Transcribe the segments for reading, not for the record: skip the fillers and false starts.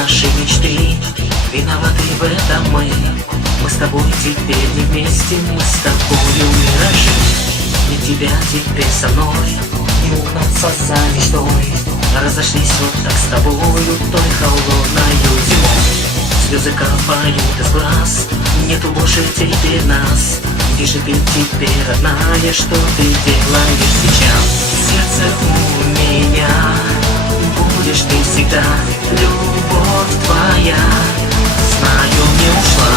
наши мечты. Виноваты в этом мы. Мы с тобой теперь не вместе, мы с тобою миражи. Нет тебя теперь со мной, не угнаться за мечтой. Разошлись вот так с тобою той холодною зимой. Слезы капают из глаз, нету больше теперь нас. Где же ты теперь, родная, что ты делаешь сейчас? Сердце у меня, будешь ты всегда, любовь твоя. Знаю, не ушла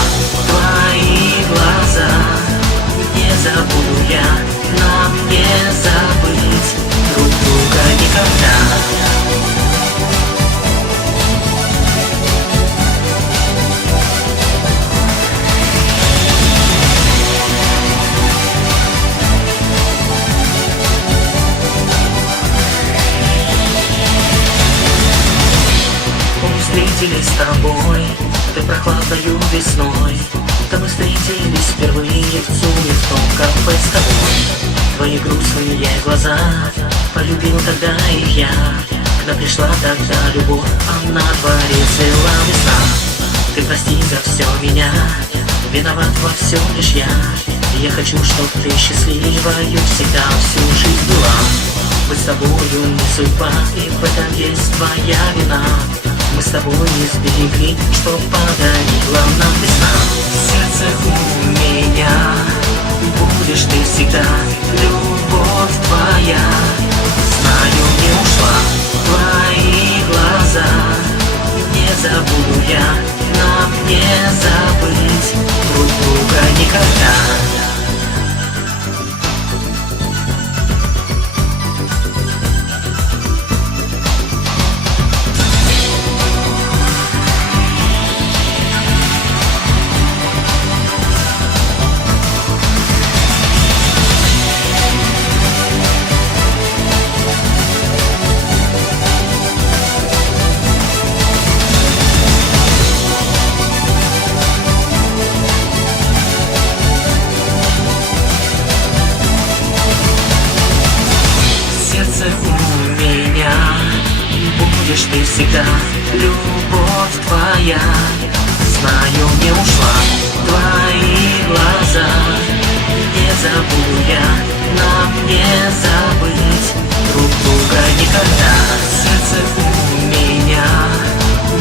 твои глаза, не забуду я, нам не забыть друг друга никогда. Встретились с тобой, ты прохладною весной. Да мы встретились впервые в ЦУМе, в том кафе с тобой. Твои грустные глаза, полюбил тогда их я. Когда пришла тогда любовь, а на дворе цвела весна. Ты прости за все меня, виноват во всем лишь я. Я хочу, чтоб ты счастливою всегда всю жизнь была. Быть с тобою не судьба, и в этом есть твоя вина. Мы с тобой не сберегли, что подарила нам весна. Сердце у меня, будешь ты всегда, любовь твоя. Знаю, не ушла твои глаза, не забуду я, нам не забыть друг друга никогда. У меня будешь ты всегда, любовь твоя. Знаю, не ушла твои глаза, не забуду я, нам не забыть друг друга никогда. Сердце у меня,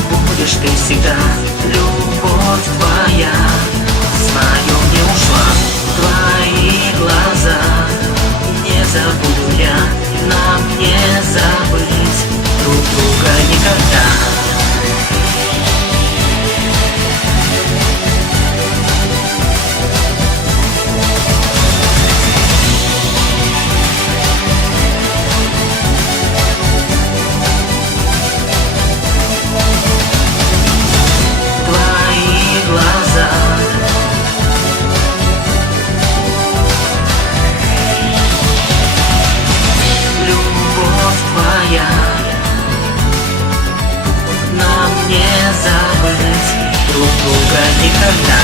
будешь ты всегда, любовь твоя. Знаю, не ушла твои глаза, не забуду я, нам не забыть друг друга никогда. Твои глаза, нам не забыть друг друга никогда.